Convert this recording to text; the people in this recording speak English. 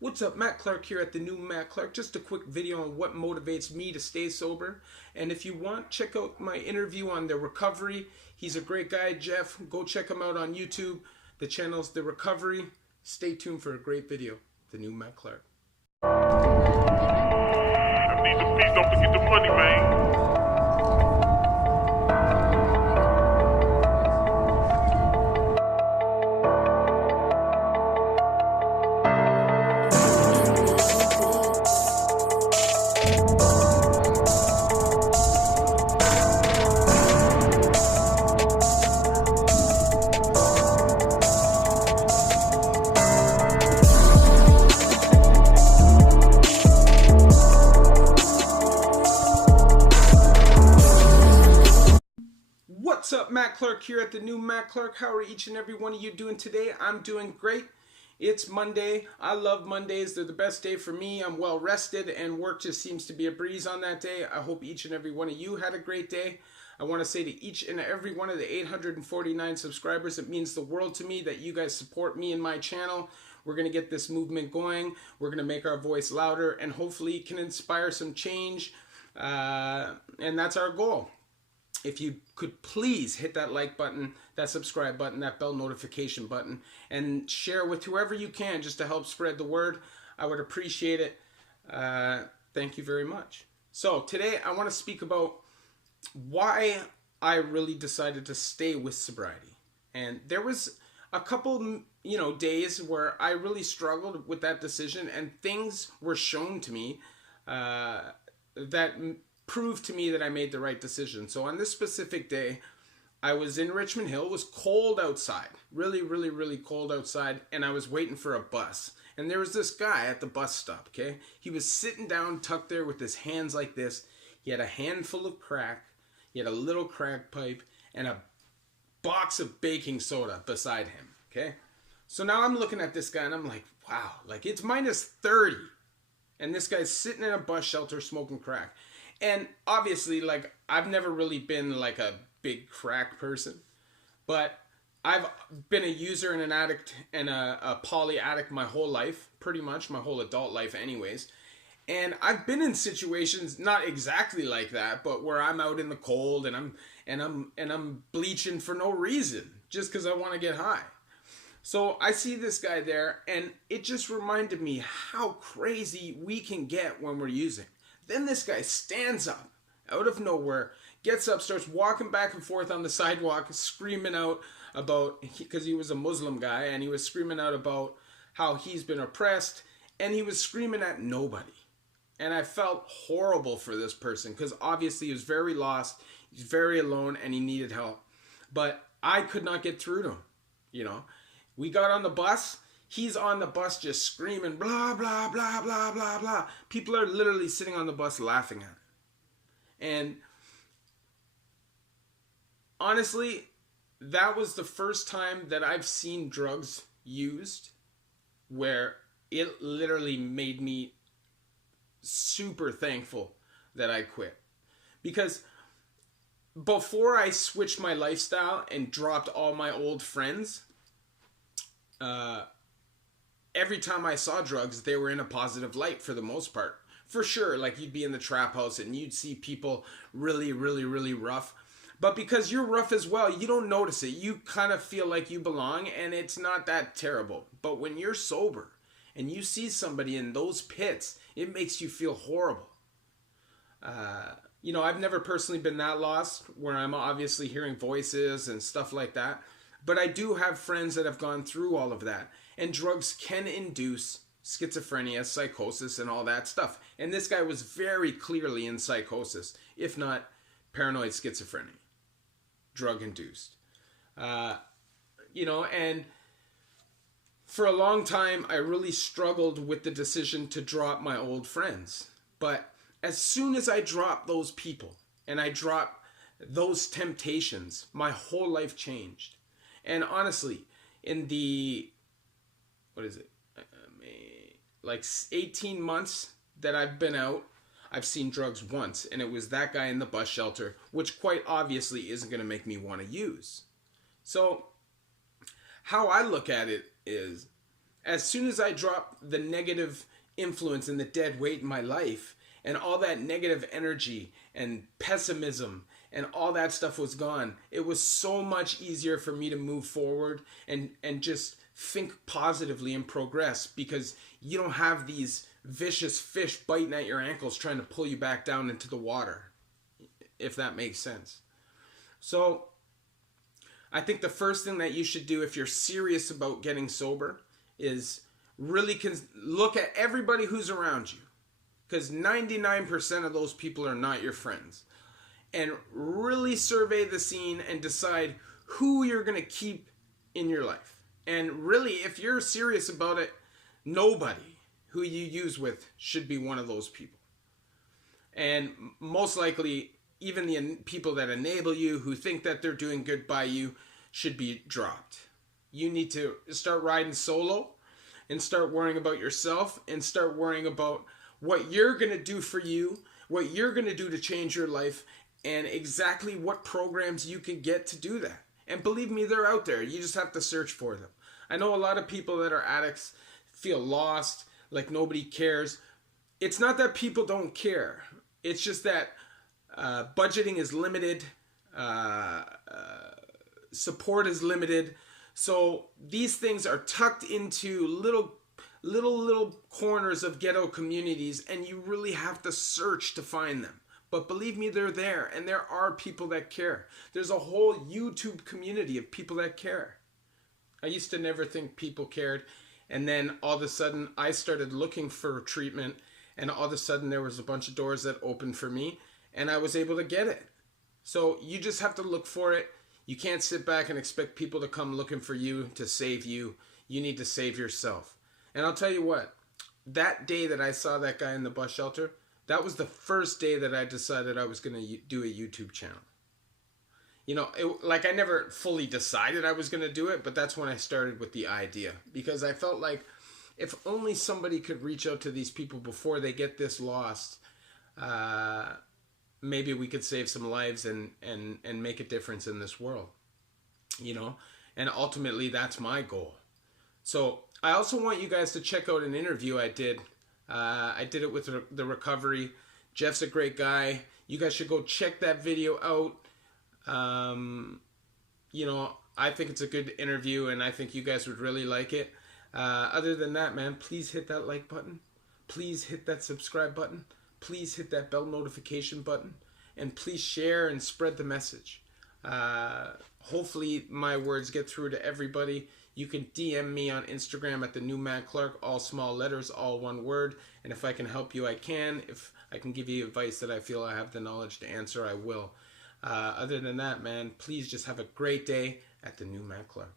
What's up, Matt Clark here at the new Matt Clark. Just a quick video on what motivates me to stay sober. And if you want, check out my interview on the recovery. He's a great guy, Jeff. Go check him out on YouTube. The channel's The Recovery. Stay tuned for a great video. The new Matt Clark. I need the peace, don't forget the money, man. What's up, Matt Clark here at the new Matt Clark. How are each and every one of you doing today? I'm doing great. It's Monday. I love Mondays. They're the best day for me. I'm well rested and work just seems to be a breeze on that day. I hope each and every one of you had a great day. I want to say to each and every one of the 849 subscribers, it means the world to me that you guys support me and my channel. We're going to get this movement going. We're going to make our voice louder and hopefully it can inspire some change. And that's our goal. If you could please hit that like button, that subscribe button, that bell notification button, and share with whoever you can just to help spread the word, I would appreciate it. Thank you very much. So today I want to speak about why I really decided to stay with sobriety. And there was a couple, days where I really struggled with that decision, and things were shown to me that proved to me that I made the right decision. So on this specific day, I was in Richmond Hill. It was cold outside, really, really, really cold outside, and I was waiting for a bus. And there was this guy at the bus stop, okay? He was sitting down, tucked there with his hands like this. He had a handful of crack. He had a little crack pipe and a box of baking soda beside him, okay? So now I'm looking at this guy and I'm like, wow, like it's minus 30. And this guy's sitting in a bus shelter smoking crack. And obviously, like, I've never really been like a big crack person, but I've been a user and an addict and a poly addict my whole life, pretty much my whole adult life anyways. And I've been in situations not exactly like that, but where I'm out in the cold and I'm bleaching for no reason, just because I want to get high. So I see this guy there, and it just reminded me how crazy we can get when we're using. Then this guy stands up out of nowhere, gets up, starts walking back and forth on the sidewalk, screaming out about, because he was a Muslim guy, and he was screaming out about how he's been oppressed, and he was screaming at nobody. And I felt horrible for this person, because obviously he was very lost, he's very alone, and he needed help. But I could not get through to him, We got on the bus. He's on the bus just screaming, blah, blah, blah, blah, blah, blah. People are literally sitting on the bus laughing at him. And honestly, that was the first time that I've seen drugs used where it literally made me super thankful that I quit. Because before I switched my lifestyle and dropped all my old friends, every time I saw drugs, they were in a positive light for the most part. For sure, like you'd be in the trap house and you'd see people really, really, really rough. But because you're rough as well, you don't notice it. You kind of feel like you belong and it's not that terrible. But when you're sober and you see somebody in those pits, it makes you feel horrible. I've never personally been that lost where I'm obviously hearing voices and stuff like that. But I do have friends that have gone through all of that. And drugs can induce schizophrenia, psychosis, and all that stuff. And this guy was very clearly in psychosis, if not paranoid schizophrenia, drug-induced. And for a long time, I really struggled with the decision to drop my old friends. But as soon as I dropped those people and I dropped those temptations, my whole life changed. And honestly, in the, like 18 months that I've been out, I've seen drugs once, and it was that guy in the bus shelter, which quite obviously isn't going to make me want to use. So how I look at it is as soon as I dropped the negative influence and the dead weight in my life, and all that negative energy and pessimism and all that stuff was gone, it was so much easier for me to move forward and just think positively and progress, because you don't have these vicious fish biting at your ankles trying to pull you back down into the water, if that makes sense. So I think the first thing that you should do if you're serious about getting sober is really look at everybody who's around you, because 99% of those people are not your friends, and really survey the scene and decide who you're going to keep in your life. And really, if you're serious about it, nobody who you use with should be one of those people. And most likely, even the people that enable you, who think that they're doing good by you, should be dropped. You need to start riding solo and start worrying about yourself and start worrying about what you're going to do for you, what you're going to do to change your life, and exactly what programs you can get to do that. And believe me, they're out there. You just have to search for them. I know a lot of people that are addicts feel lost, like nobody cares. It's not that people don't care. It's just that budgeting is limited, support is limited. So these things are tucked into little corners of ghetto communities, and you really have to search to find them. But believe me, they're there, and there are people that care. There's a whole YouTube community of people that care. I used to never think people cared, and then all of a sudden I started looking for treatment, and all of a sudden there was a bunch of doors that opened for me, and I was able to get it. So you just have to look for it. You can't sit back and expect people to come looking for you to save you. You need to save yourself. And I'll tell you what, that day that I saw that guy in the bus shelter, that was the first day that I decided I was going to do a YouTube channel. You know, I never fully decided I was going to do it, but that's when I started with the idea. Because I felt like if only somebody could reach out to these people before they get this lost, maybe we could save some lives and make a difference in this world. You know, and ultimately that's my goal. So I also want you guys to check out an interview I did. I did it with the recovery. Jeff's a great guy. You guys should go check that video out. You know, I think it's a good interview, and I think you guys would really like it. Other than that, man, please hit that like button. Please hit that subscribe button. Please hit that bell notification button. And please share and spread the message. Hopefully my words get through to everybody. You can DM me on Instagram at the new Matt Clark, all small letters, all one word. And if I can help you, I can. If I can give you advice that I feel I have the knowledge to answer, I will. Other than that, man, please just have a great day at the new Matt Clark.